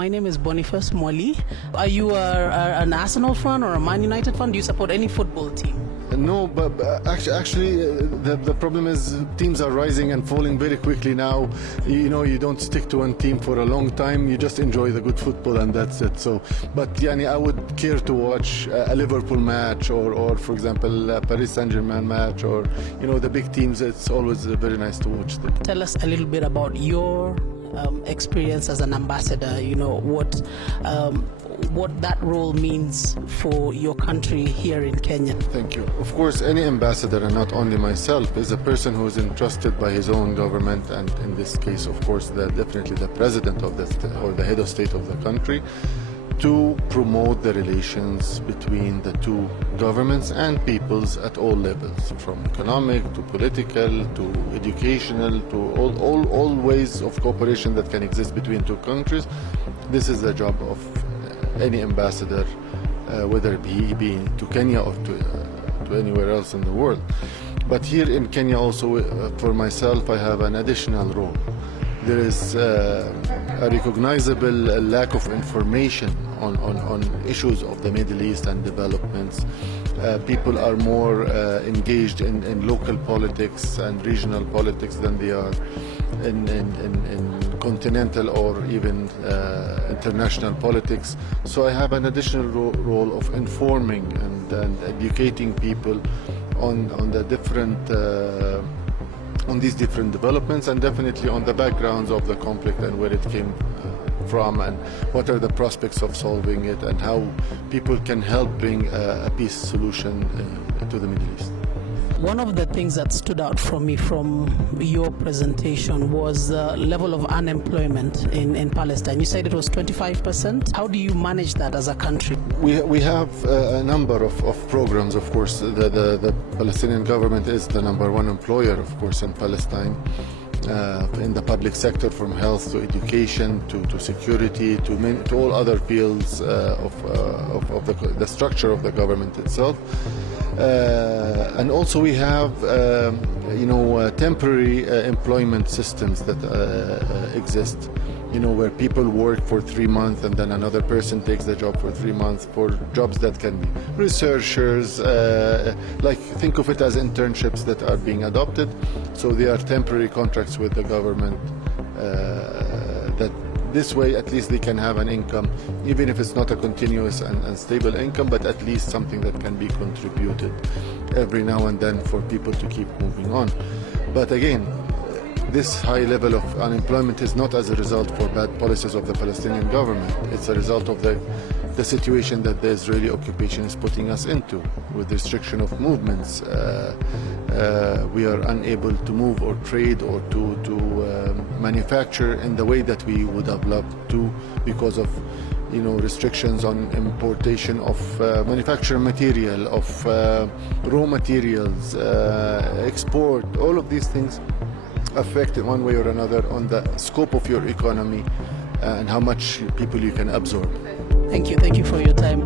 My name is Boniface, Mwalii. Are you an Arsenal fan or a Man United fan? Do you support any football team? No, but actually, the problem is teams are rising and falling very quickly now. You don't stick to one team for a long time. You just enjoy the good football and that's it. So, but yani, I would care to watch a Liverpool match or for example, a Paris Saint-Germain match or the big teams. It's always very nice to watch them. Tell us a little bit about your experience as an ambassador. What that role means for your country here in Kenya. Thank you. Of course, any ambassador, and not only myself, is a person who is entrusted by his own government, and in this case, of course, definitely the president of or the head of state of the country, to promote the relations between the two governments and peoples at all levels, from economic to political to educational to all ways of cooperation that can exist between two countries. This is the job of any ambassador, whether he be to Kenya or to anywhere else in the world. But here in Kenya also, for myself, I have an additional role. There is a recognizable lack of information on issues of the Middle East and developments. People are more engaged in local politics and regional politics than they are in continental or even international politics. So I have an additional role of informing and educating people on the different on these different developments, and definitely on the backgrounds of the conflict and where it came from and what are the prospects of solving it and how people can help bring a peace solution to the Middle East. One of the things that stood out for me from your presentation was the level of unemployment in Palestine. You said it was 25%. How do you manage that as a country? We have a number of programs, of course. The Palestinian government is the #1 employer, of course, in Palestine. In the public sector, from health to education to security to all other fields of the structure of the government itself. And also we have temporary employment systems that exist, where people work for 3 months and then another person takes the job for 3 months for jobs that can be researchers, think of it as internships that are being adopted. So they are temporary contracts with the government that this way at least they can have an income, even if it's not a continuous and stable income, but at least something that can be contributed every now and then for people to keep moving on. But again, this high level of unemployment is not as a result for bad policies of the Palestinian government. It's a result of the situation that the Israeli occupation is putting us into, with restriction of movements. We are unable to move or trade or to manufacture in the way that we would have loved to because of restrictions on importation of manufacturing material, of raw materials, export. All of these things affect in one way or another on the scope of your economy and how much people you can absorb. Thank you for your time.